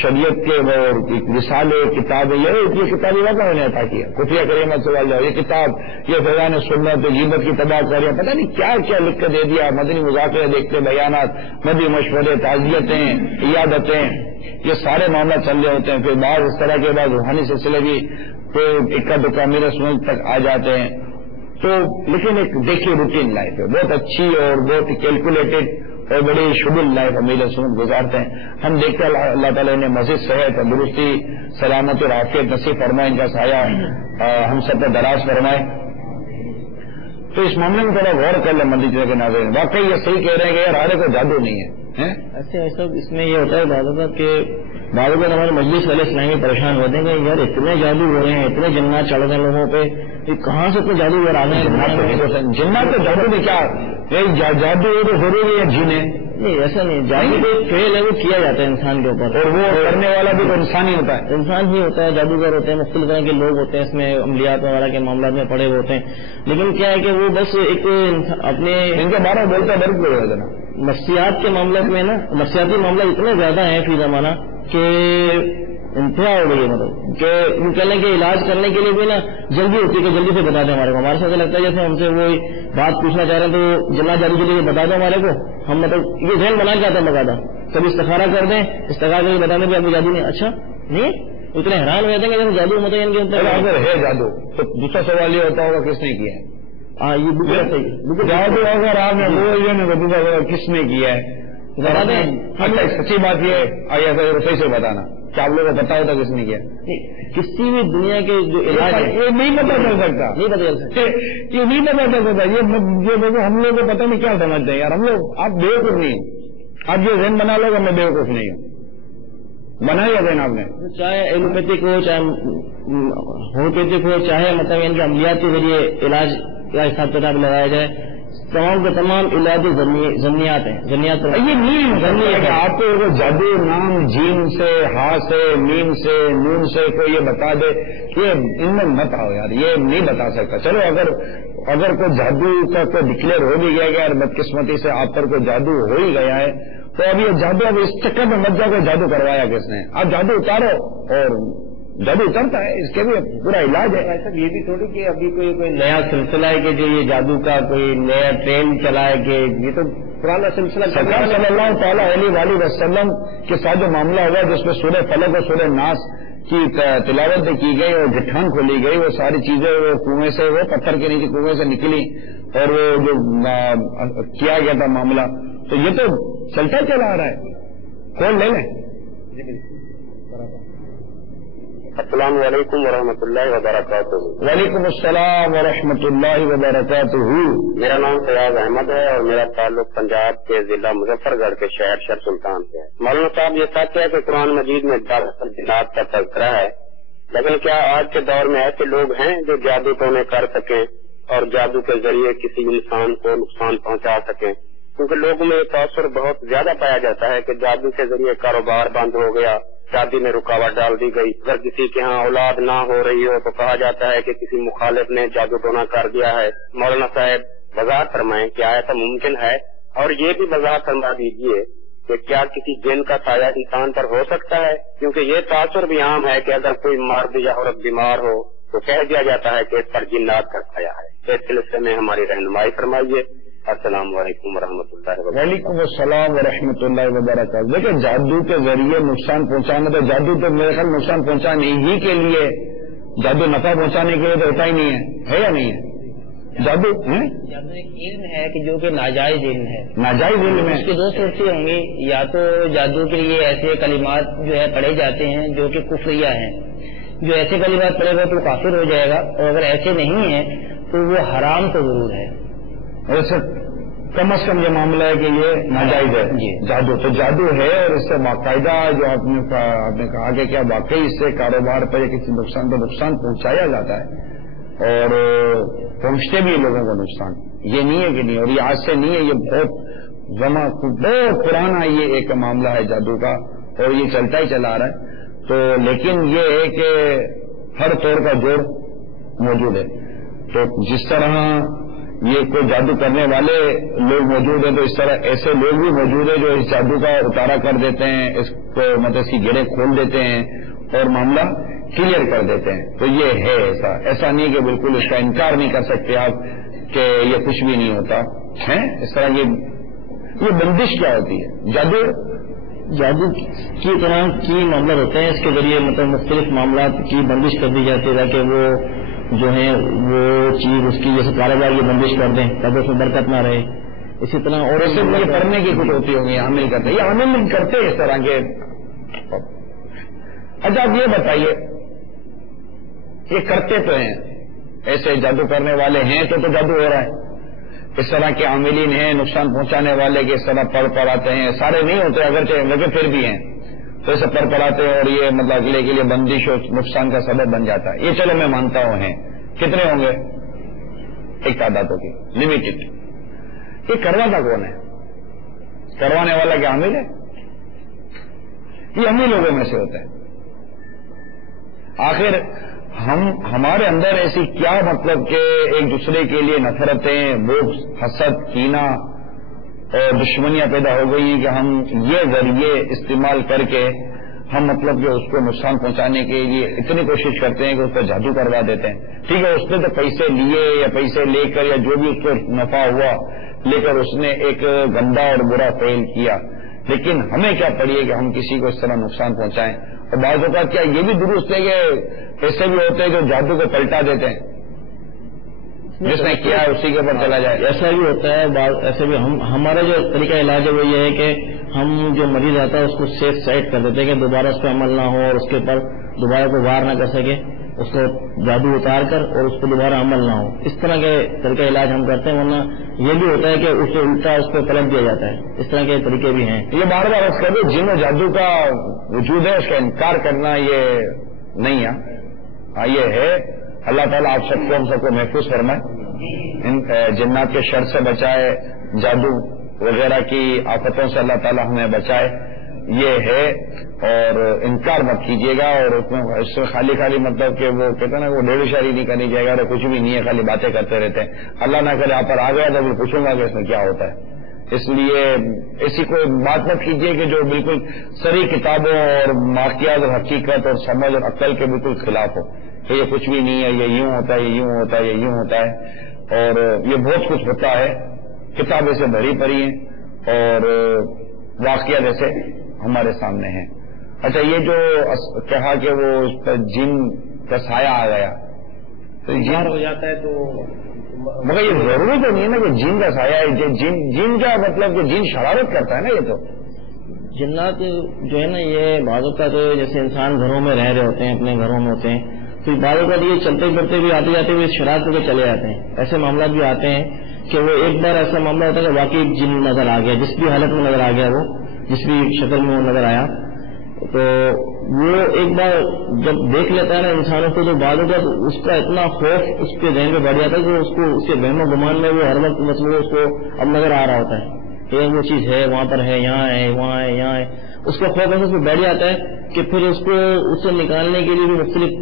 شریعت کے اور رسالے کتابیں. یہ کتاب واقعہ انہیں عطا کیا، خفیہ کریمت سے جاؤ، یہ کتاب یہ فیضان سنت غیبت کی تباہ کر پتہ نہیں کیا کیا لکھ کے دے دیا. مدنی مذاکرے دیکھتے، بیانات، مدنی مشورے، تعزیتیں، عیادتیں، یہ سارے معاملات چل رہے ہوتے ہیں. پھر بعض اس طرح کے بعض روحانی سلسلے بھی کوئی اکا دکا میرے سنت تک آ جاتے ہیں. تو لیکن ایک دیکھیے روٹین لائف ہے، بہت اچھی اور بہت کیلکولیٹڈ اور بڑی شبل لائف امیر سنت گزارتے ہیں. ہم دیکھتے ہیں اللہ تعالیٰ نے مزید صحت، تندرستی، سلامت اور عافیت نصیب فرمائے، ان کا سایہ ہم سب پر دراز فرمائے. تو اس معاملے میں تھوڑا غور کر لیں مندر کے ناظرین. واقعی یہ صحیح کہہ رہے ہیں کہ یار ہارے کو جادو نہیں ہے. ایسا اس میں یہ ہوتا ہے دادا کہ بعض اوقات ہمارے مجلس والے اسلامی پریشان ہوتے ہیں کہ یار اتنے جادو ہو رہے ہیں، اتنے جنات چڑھ رہے ہیں لوگوں پہ، یہ کہاں سے اتنے جادو آ رہے ہیں؟ جنات تو جادو میں کیا جادو ہو تو ضروری ہے جن ہے؟ نہیں ایسا نہیں، جادو تو فیل ہے، وہ کیا جاتا ہے انسان کے اوپر، اور وہ کرنے والا بھی تو انسان ہی ہوتا ہے. انسان ہی ہوتا ہے، جادوگر ہوتے ہیں، مختلف طرح کے لوگ ہوتے ہیں، اس میں عملیات وغیرہ کے معاملات میں پڑے ہوئے ہوتے ہیں. لیکن کیا ہے کہ وہ بس ایک اپنے ان کے بارے میں بولتا ڈر کوئی ہوگا نا. نفسیات کے معاملات میں نا، نفسیاتی معاملہ اتنے زیادہ ہیں فی زمانہ کہ انتہا ہو گئی ہے. مطلب کہ یوں کہہ لیں کہ علاج کرنے کے لیے بھی نا جلدی ہوتی ہے کہ جلدی سے بتا دیں ہمارے کو. ہمارے سے لگتا ہے جیسے ہم سے وہ بات پوچھنا چاہ رہے ہیں تو جلد جلدی جلدی بتا دیں ہمارے کو. ہم مطلب یہ ذہن بنا کے آتا ہے بغادا، کبھی استخارہ کر دیں، استخارہ کر کے بتا دیں کہ ابھی جادو نہیں. اچھا نہیں، اتنے حیران ہو جاتے ہیں کہ جیسے جادو مطلب ان کے اوپر اگر ہے جادو تو دوسرا سوال یہ ہوتا ہوگا کس نے کیا ہے. ہاں یہ بالکل صحیح جادو اگر آپ نے وہ دوسرا کس نے کیا ہے بتا دیں. اچھا سچی بات یہ آئی صحیح سے بتانا کیا آپ لوگوں کو پتا ہوتا کس نے کیا. کسی بھی دنیا کے جو علاج ہے یہ نہیں پتا چل سکتا، نہیں پتا چل سکتا، یہ نہیں پتا چل سکتا. یہ دیکھو ہم لوگ کو پتہ نہیں کیا سمجھتے ہیں یار. ہم لوگ آپ بیوقوف نہیں ہیں، آپ یہ ذہن بنا لو کہ میں بیوقوف نہیں ہوں. بنایا ذہن آپ نے، چاہے ایلوپیتھک ہو، چاہے ہومیوپیتھک ہو، چاہے مطلب ان کے عملیات کے ذریعے علاج کا حساب کتاب لگایا جائے، تمام کے تمام علاج ضمنیات ہیں. ضمنیات یہ نہیں ہے کہ آپ کو جادو نام جیم سے، ہا سے، میم سے، نون سے کوئی یہ بتا دے کہ ان میں مت آؤ یار، یہ نہیں بتا سکتا. چلو اگر کوئی جادو کا کوئی ڈکلیئر ہو بھی گیا کہ یار بدقسمتی سے آپ پر کوئی جادو ہو ہی گیا ہے تو اب یہ جادو اب اس چکر میں مت جاؤ کہ جادو کروایا کس نے. آپ جادو اتارو اور جادو اترتا ہے، اس کے بھی پورا علاج ہے. ایسا یہ بھی تھوڑی کہ ابھی کوئی نیا سلسلہ ہے کہ جو یہ جادو کا کوئی نیا ٹرینڈ چلا ہے کہ یہ تو پرانا سلسلہ سرکار صلی اللہ تعالیٰ علیہ وسلم کے ساتھ جو معاملہ ہوا جس میں سورہ فلق اور سورہ ناس کی تلاوت کی گئی اور گٹھان کھولی گئی، وہ ساری چیزیں وہ کنویں سے، وہ پتھر کے نیچے کنویں سے نکلی اور وہ جو کیا گیا تھا معاملہ، تو یہ تو چلتا چلا آ رہا ہے، کون لے لیں؟ السلام علیکم ورحمۃ اللہ وبرکاتہ۔ وعلیکم السلام ورحمۃ اللہ وبرکاتہ۔ میرا نام فیاض احمد ہے اور میرا تعلق پنجاب کے ضلع مظفر گڑھ کے شہر شر سلطان سے ہے۔ مولانا صاحب، یہ سچ ہے کہ قرآن مجید میں جنات کا تذکرہ ہے، لیکن کیا آج کے دور میں ایسے لوگ ہیں جو جادو ٹونے کر سکیں اور جادو کے ذریعے کسی انسان کو نقصان پہنچا سکیں؟ کیونکہ لوگوں میں یہ تاثر بہت زیادہ پایا جاتا ہے کہ جادو کے ذریعے کاروبار بند ہو گیا، شادی میں رکاوٹ ڈال دی گئی، اگر کسی کے ہاں اولاد نہ ہو رہی ہو تو کہا جاتا ہے کہ کسی مخالف نے جادو ٹونا کر دیا ہے۔ مولانا صاحب وضاحت فرمائیں کیا ایسا ممکن ہے؟ اور یہ بھی وضاحت فرما دیجیے کہ کیا کسی جن کا سایہ انسان پر ہو سکتا ہے؟ کیونکہ یہ تاثر بھی عام ہے کہ اگر کوئی مرد یا عورت بیمار ہو تو کہہ دیا جاتا ہے کہ اس پر جنات کا سایہ ہے۔ اس سلسلے میں ہماری رہنمائی فرمائیے۔ السلام علیکم ورحمۃ اللہ وبرکاتہ۔ وعلیکم السلام ورحمۃ اللہ وبرکاتہ۔ دیکھیں، جادو کے ذریعے نقصان پہنچانا تو جادو تو میرے خیال نقصان پہنچانے ہی کے لیے، جادو نفع پہنچانے کے لیے تو ہوتا ہی نہیں ہے یا نہیں ہے؟ جادو ایک علم ہے کہ جو کہ ناجائز علم ہے، ناجائز علم ہے۔ اس کی دو صورتیں ہوں گی، یا تو جادو کے لیے ایسے کلمات جو ہے پڑھے جاتے ہیں جو کہ کفریہ ہیں، جو ایسے کلمات پڑھے گا تو کافر ہو جائے گا، اور اگر ایسے نہیں ہیں تو وہ حرام تو ضرور ہے۔ ویسے کم از کم یہ معاملہ ہے کہ یہ ناجائز ہے جادو، تو جادو ہے اور اس سے باقاعدہ جو آپ نے کہا کہ کیا واقعی اس سے کاروبار پر یا کسی نقصان پر نقصان پہنچایا جاتا ہے اور پہنچتے بھی لوگوں کو نقصان، یہ نہیں ہے کہ نہیں، اور یہ آج سے نہیں ہے، یہ بہت پرانا یہ ایک معاملہ ہے جادو کا اور یہ چلتا ہی چلا رہا ہے۔ تو لیکن یہ ہے کہ ہر طور کا جوڑ موجود ہے، تو جس طرح یہ کوئی جادو کرنے والے لوگ موجود ہیں تو اس طرح ایسے لوگ بھی موجود ہیں جو اس جادو کا اتارا کر دیتے ہیں، اس کو مطلب اس کی گریں کھول دیتے ہیں اور معاملہ کلیئر کر دیتے ہیں۔ تو یہ ہے ایسا نہیں کہ بالکل اس کا انکار نہیں کر سکتے آپ کہ یہ کچھ بھی نہیں ہوتا ہے۔ اس طرح یہ بندش کیا ہوتی ہے؟ جادو کی طرح کی معاملات ہوتے ہیں، اس کے ذریعے مطلب مختلف معاملات کی بندش کر دی جاتی ہے تاکہ وہ جو ہے وہ چیز اس کی جیسے کاروبار کی بندش کر دیں تاکہ اس میں برکت نہ رہے۔ اسی طرح اور ایسے یہ پڑھنے کی کچھ ہوتی ہوگی، عامل کرتے ہیں، یہ عامل کرتے ہیں اس طرح کے۔ اچھا آپ یہ بتائیے، یہ کرتے تو ہیں، ایسے جادو کرنے والے ہیں تو جادو ہو رہا ہے، اس طرح کے عاملین ہیں نقصان پہنچانے والے کہ اس طرح پڑھ آتے ہیں، سارے نہیں ہوتے اگرچہ لیکن پھر بھی ہیں، تو اسے پڑھ آتے ہیں اور یہ مطلب اگلے کے لیے بندش اور نقصان کا سبب بن جاتا ہے۔ یہ چلو میں مانتا ہوں ہیں، کتنے ہوں گے؟ ایک تعدادوں کی لمیٹڈ۔ یہ کرواتا کون ہے؟ کروانے والا کیا عامل ہے؟ یہ ہم ہی لوگوں میں سے ہوتا ہے۔ آخر ہمارے اندر ایسی کیا مطلب کہ ایک دوسرے کے لیے نفرتیں، بغض، حسد، کینہ اور دشمنیاں پیدا ہو گئی کہ ہم یہ ذریعے استعمال کر کے ہم مطلب کہ اس کو نقصان پہنچانے کے لیے اتنی کوشش کرتے ہیں کہ اس پر جادو کروا دیتے ہیں۔ ٹھیک ہے، اس نے تو پیسے لیے یا پیسے لے کر یا جو بھی اس کو نفع ہوا لے کر اس نے ایک گندا اور برا فعل کیا، لیکن ہمیں کیا پڑی ہے کہ ہم کسی کو اس طرح نقصان پہنچائیں؟ اور بعض اوقات کیا یہ بھی درست ہے کہ ایسے بھی ہوتے ہیں جو جادو کو پلٹا دیتے ہیں، جس نے کیا ہے اسی کے اوپر چلا جائے۔ ایسا بھی ہوتا ہے، ایسے بھی ہمارا جو طریقہ علاج ہے وہ یہ ہے کہ ہم جو مریض آتا ہے اس کو سیف سائڈ کر دیتے ہیں کہ دوبارہ اس پہ عمل نہ ہو اور اس کے اوپر دوبارہ کوئی وار نہ کر سکے، اس کو جادو اتار کر اور اس پہ دوبارہ عمل نہ ہو، اس طرح کے طریقہ علاج ہم کرتے ہیں۔ ورنہ یہ بھی ہوتا ہے کہ اس کو الٹا اس پہ پلٹ دیا جاتا ہے، اس طرح کے طریقے بھی ہیں۔ یہ بار بار اس کا جن و جادو کا وجود ہے اس کا انکار کرنا یہ نہیں ہے، یہ ہے اللہ تعالیٰ آپ سب کو ہم سب کو محفوظ فرمائے، ان جنات کے شر سے بچائے، جادو وغیرہ کی آفتوں سے اللہ تعالیٰ ہمیں بچائے، یہ ہے۔ اور انکار مت کیجیے گا، اور اس میں خالی مطلب کہ وہ کہتے ہیں نا وہ ڈیڑھ شاری نہیں کرنی چاہیے گا، کچھ بھی نہیں ہے، خالی باتیں کرتے رہتے ہیں۔ اللہ نہ کرے آپ پر آ گیا تو پھر پوچھوں گا کہ اس میں کیا ہوتا ہے۔ اس لیے ایسی کوئی بات مت کیجیے کہ جو بالکل سری کتابوں اور واقعات اور حقیقت اور سمجھ اور عقل کے بالکل خلاف ہو کہ یہ کچھ بھی نہیں ہے، یہ یوں ہوتا ہے، یہ یوں ہوتا ہے، یہ یوں ہوتا ہے، اور یہ بہت کچھ ہوتا ہے، کتابیں سے بھری پڑی ہیں اور واقعہ جیسے ہمارے سامنے ہیں. اچھا یہ جو کہا کہ وہ اس پر جن کا سایہ آ گیا تو بیمار ہو جاتا ہے تو مگر یہ ضروری تو نہیں ہے نا کہ جن کا سایہ ہے. جن کا مطلب کہ جن شرارت کرتا ہے نا. یہ تو جنات جو ہے نا یہ بعض کا تو جیسے انسان گھروں میں رہ رہے ہوتے ہیں اپنے گھروں میں ہوتے ہیں تو بعض کا یہ چلتے پھرتے بھی آتے جاتے ہوئے شرارت کر کے چلے جاتے ہیں. ایسے معاملات بھی آتے ہیں کہ وہ ایک بار ایسا معاملہ ہوتا ہے کہ واقعی جن نظر آ گیا, جس بھی حالت میں نظر آ گیا, وہ جس بھی شکل میں وہ نظر آیا تو وہ ایک بار جب دیکھ لیتا ہے نا انسانوں کو تو بعض کا اس کا اتنا خوف اس کے ذہن میں بڑھ جاتا ہے کہ اس کو اس کے وہم و گمان میں وہ ہر وقت مطلب اس کو اب نظر آ رہا ہوتا ہے کہ وہ چیز ہے, وہاں پر ہے, یہاں ہے, وہاں ہے, یہاں ہے. اس کا خوف ایسے اس میں بیٹھ جاتا ہے کہ پھر اس کو اس سے نکالنے کے لیے بھی مختلف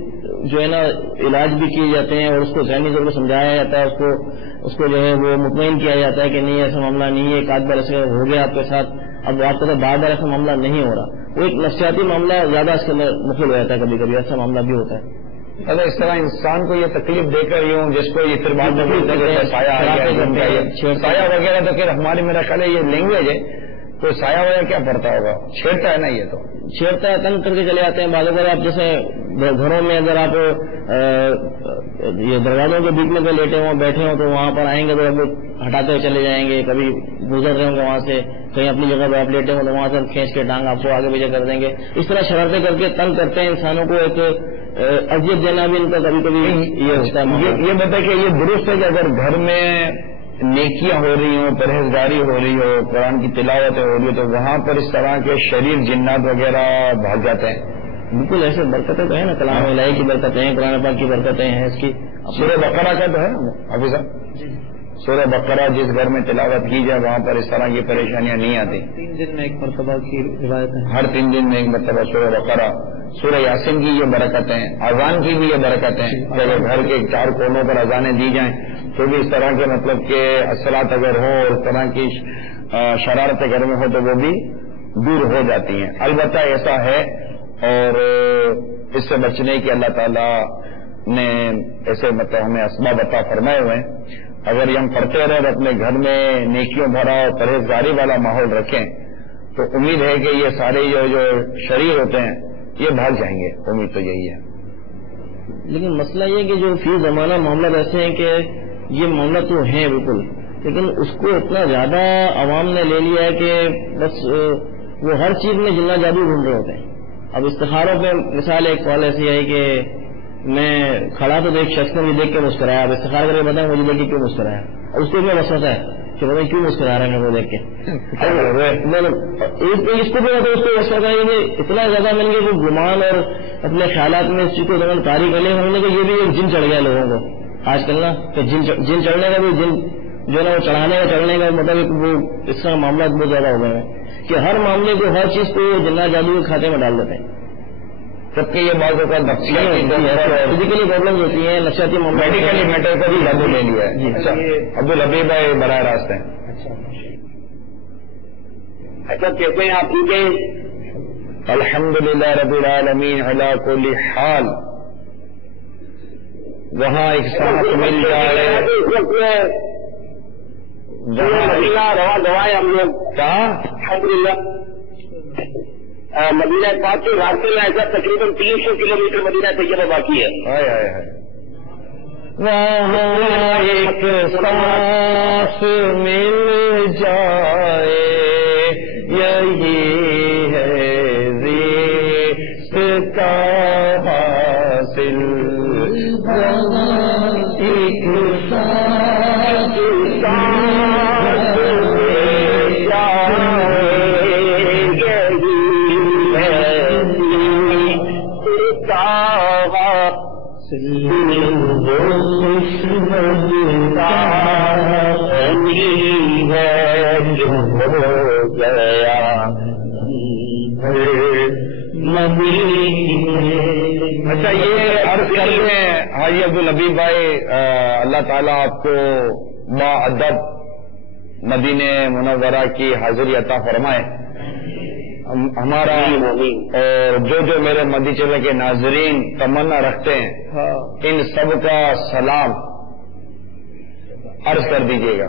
جو ہے نا علاج بھی کیے جاتے ہیں اور اس کو ذہنی طور پر سمجھایا جاتا ہے, اس کو جو ہے وہ مطمئن کیا جاتا ہے کہ نہیں ایسا معاملہ نہیں ہے, ایک آدھ بار ایسے ہو گیا آپ کے ساتھ, اب آپ کے ساتھ بار بار ایسا معاملہ نہیں ہو رہا. وہ ایک نفسیاتی معاملہ زیادہ اس کے اندر مخل ہو جاتا ہے, کبھی کبھی ایسا معاملہ بھی ہوتا ہے. اگر اس طرح انسان کو یہ تکلیف دے کر یوں جس کو یہ پھر بعد میں سایہ وغیرہ تو پھر ہماری میرا خیال ہے یہ لینگویج ہے, تو سایہ وغیرہ کیا پڑتا ہوگا, چھیڑتا ہے نا, یہ تو چھیڑتا ہے, تنگ کر کے چلے جاتے ہیں. بعض اگر آپ جیسے گھروں میں اگر آپ یہ دروازوں کے بیچ میں لیٹے ہوں بیٹھے ہوں تو وہاں پر آئیں گے تو اب ہٹاتے ہوئے چلے جائیں گے, کبھی گزر رہے ہوں گے وہاں سے, کہیں اپنی جگہ پہ آپ لیٹے ہوں تو وہاں سے کھینچ کے ٹانگ آپ کو آگے پیچھے کر دیں گے. اس طرح شرارتیں کر کے تنگ کرتے ہیں انسانوں کو, ایک اذیت دینا بھی ان کا کبھی کبھی یہ ہوتا ہے. یہ بتا کہ یہ درست ہے کہ اگر گھر میں نیکیاں ہو رہی ہوں, پرہیزگاری ہو رہی ہو, قرآن کی تلاوتیں ہو رہی ہو تو وہاں پر اس طرح کے شریر جنات وغیرہ بھاگ جاتے ہیں. بالکل ایسے برکتیں تو ہیں نا, کلام الہی کی برکتیں ہیں, قرآن پاک کی برکتیں ہیں. اس کی سورہ بقرہ کا تو ہے حافظ صاحب, سورہ بقرہ جس گھر میں تلاوت کی جائے وہاں پر اس طرح کی پریشانیاں نہیں آتی. 3 دن میں ایک مرتبہ کی روایت ہے, ہر 3 دن میں ایک مرتبہ سورہ بقرہ, سورہ یاسین کی یہ برکتیں ہیں, اذان کی بھی یہ برکتیں ہیں کہ اگر گھر کے 4 کونوں پر اذانیں دی جائیں تو بھی اس طرح کے مطلب کہ اثرات اگر ہوں اور اس طرح کی شرارتیں گھر میں ہو تو وہ بھی دور ہو جاتی ہیں. البتہ ایسا ہے اور اس سے بچنے کی اللہ تعالیٰ نے ایسے مطلب ہمیں اسباب عطا فرمائے ہوئے ہیں. اگر یہ ہم پڑھتے رہے اپنے گھر میں نیکیوں بھرا اور پرہیزگاری والا ماحول رکھیں تو امید ہے کہ یہ سارے جو شریر ہوتے ہیں یہ بھاگ جائیں گے. امید تو یہی ہے. لیکن مسئلہ یہ کہ جو فی زمانہ معاملات ایسے ہیں کہ یہ معاملہ تو ہیں بالکل, لیکن اس کو اتنا زیادہ عوام نے لے لیا ہے کہ بس وہ ہر چیز میں جنات جادو ڈھونڈ رہے ہوتے ہیں. اب استخاروں پہ مثال ایک کال ایسی ہے کہ میں کھڑا تو ایک شخص نے مجھے دیکھ کے مسکرایا, اب استخارہ کر کے بتائیں مجھے دیکھ کے کیوں مسکرایا, اور اس کو میں وسوسہ ہے کہ بتائیں کیوں مسکرا رہے ہیں میرے کو دیکھ کے. اس کو بھی اس کو وسوسہ ہے کہ اتنا زیادہ مل گیا کہ گمان اور اپنے خیالات میں اس چیز کو زمین کاری کر لیں ہم نے کہ یہ بھی ایک جن چڑھ گیا لوگوں کو آج کل نا, کہ جن چڑھنے کا بھی جن جو ہے نا وہ چڑھانے کا چڑھنے کا مطلب وہ اس کا معاملات بہت زیادہ ہو گئے ہیں کہ ہر معاملے کو ہر چیز کو جنات جادو کے کھاتے میں ڈال دیتے ہیں. جبکہ یہ بات ہوتا ہے فزیکلی پرابلم ہوتی ہیں, نفسیاتی میڈیکلی میٹر کا بھی لابو لے لیا ہے. اچھا عبدالحبیب بھائی براہ راست ہیں. اچھا کہتے ہیں آپ ٹھیک ہیں؟ الحمدللہ رب العالمین علی کل حال. وہاں ایک ساتھ مل جائے روا دوائے ہم لوگ کہاں الحمدللہ مدینہ پاک کے راستے میں ایسا تقریباً 300 کلومیٹر مدینہ طیبہ باقی ہے. وہاں ایک ساتھ مل جائے یہی ہے رزق کا حاصل. ایک ساتھ اچھا یہ عرض کر دیں حاجی عبدالحبیب بھائی, اللہ تعالیٰ آپ کو با ادب مدینہ منورہ کی حاضری عطا فرمائے. ہمارا اور جو میرے مدی چلے کے ناظرین تمنا رکھتے ہیں ان سب کا سلام عرض کر دیجیے گا.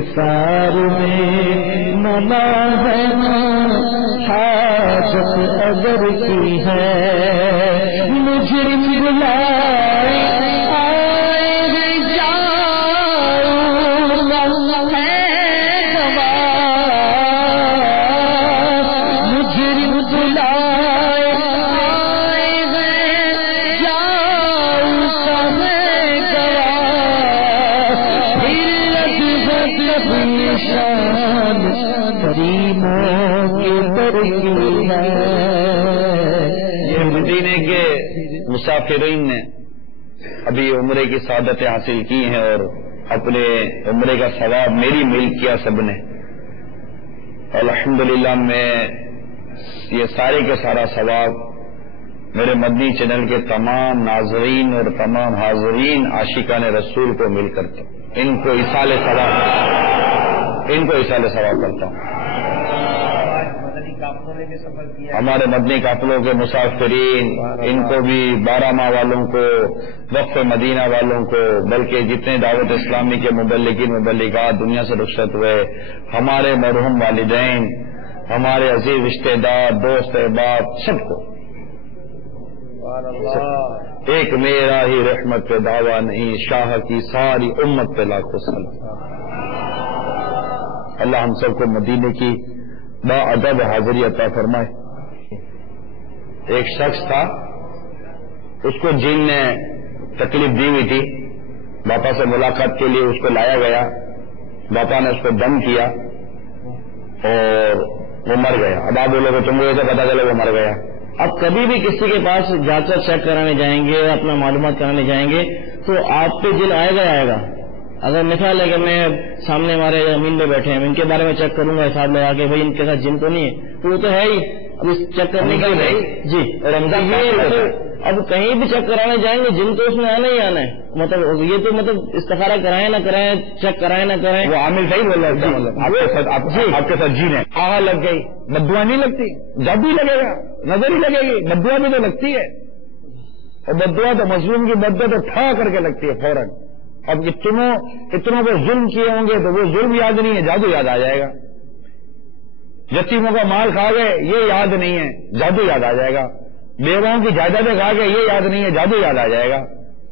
استغفار میں منا ہے حاجت اگر کی ہے مجرم بلائے مدینے کے مسافرین نے ابھی عمرے کی سعادتیں حاصل کی ہیں اور اپنے عمرے کا ثواب میری مل کیا سب نے. الحمدللہ میں یہ سارے کے سارا ثواب میرے مدنی چینل کے تمام ناظرین اور تمام حاضرین عاشقان رسول کو مل کر ان کو ایصال ثواب کرتا ہوں. ہمارے مدنی قافلوں کے مسافرین ان کو بھی 12 ماہ والوں کو وقف مدینہ والوں کو بلکہ جتنے دعوت اسلامی کے مبلغین مبلغات دنیا سے رخصت ہوئے ہمارے مرحوم والدین ہمارے عزیز رشتہ دار دوست احباب سب کو ایک میرا ہی رحمت پہ دعویٰ نہیں شاہ کی ساری امت پہ لاکھوں سلام. اللہ ہم سب کو مدینے کی با ادب حاضری عطا فرمائے. ایک شخص تھا اس کو جن نے تکلیف دی ہوئی تھی باپا سے ملاقات کے لیے اس کو لایا گیا. باپا نے اس کو دم کیا اور وہ مر گیا. اب آپ بولو گے تم کو ایسا پتا چلے وہ مر گیا. اب کبھی بھی کسی کے پاس جا کر چیک کرانے جائیں گے اپنا معلومات کرانے جائیں گے تو آپ پہ جن آئے گا. اگر مثال ہے کہ میں سامنے ہمارے امین پہ بیٹھے ہیں ان کے بارے میں چیک کروں گا حساب لگا کے بھائی ان کے ساتھ جن تو نہیں ہے تو وہ تو ہے ہی. اب اس چیک کرنے کے لیے جی اب کہیں بھی چیک کرانے جائیں گے جن تو اس میں آنا ہی آنا ہے. مطلب یہ تو مطلب استخارہ کرائیں نہ کرائیں چیک کرائیں نہ کرائیں وہ عامل صحیح بول رہا ہے. آپ کے ساتھ جین ہے آ لگ گئی بدعا نہیں لگتی جب بھی لگے گا نظر ہی لگے گی بدعا بھی تو لگتی ہے اور بدعا تو مظلوم کی بدعا تو ٹھا کر کے لگتی ہے فوراً. اب اتنوں پہ ظلم کیے ہوں گے تو وہ ظلم یاد نہیں ہے جادو یاد آ جائے گا. یتیموں کا مال کھا گئے یہ یاد نہیں ہے جادو یاد آ جائے گا. بیواؤں کی جائیدادیں کھا گئے یہ یاد نہیں ہے جادو یاد آ جائے گا.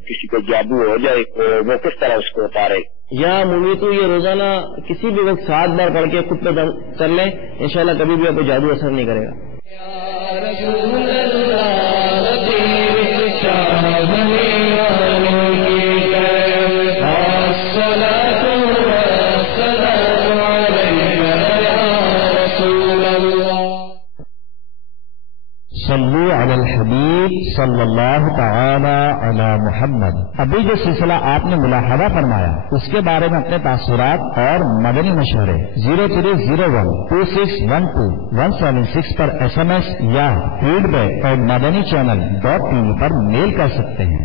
کسی کو جادو ہو جائے تو وہ کس طرح اس کو اتارے یا مووی تو یہ روزانہ کسی بھی وقت 7 بار پڑھ کے خود پہ دم کر لیں انشاءاللہ کبھی بھی آپ کو جادو اثر نہیں کرے گا. صلو علی الحبیب صلی اللہ تعالی علی محمد. ابھی جو سلسلہ آپ نے ملاحظہ فرمایا اس کے بارے میں اپنے تاثرات اور مدنی مشورے 03012612 پر SMS یا فیڈ بیک اور madanichannel.tv پر میل کر سکتے ہیں.